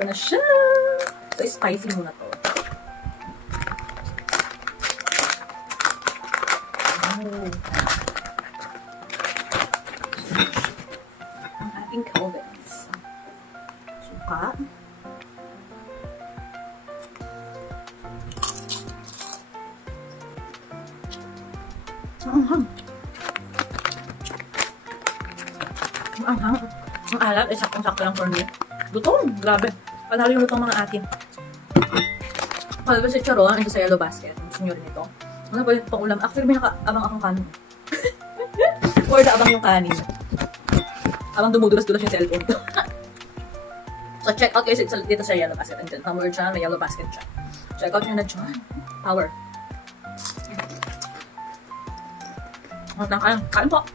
Ito na siya. So, spicy muna to. Ang ating Calvins. Suka. Ang anghang. Ang alat ay saktong-sakto lang for me. Lutong. Grabe. Panalo yung lutong mga atin. Pagod si Charon, ito sa yellow basket. Gusto nyo rin ito. Ano pa yung pang ulam? Actually, may nakaabang akong kanin. Or abang yung kanin. Abang dumudulas-dulas yung cellphone ko. So, check out guys dito sa yellow basket. And then, somewhere dyan, may yellow basket dyan. Check out nyo na dyan. Power. Kain po.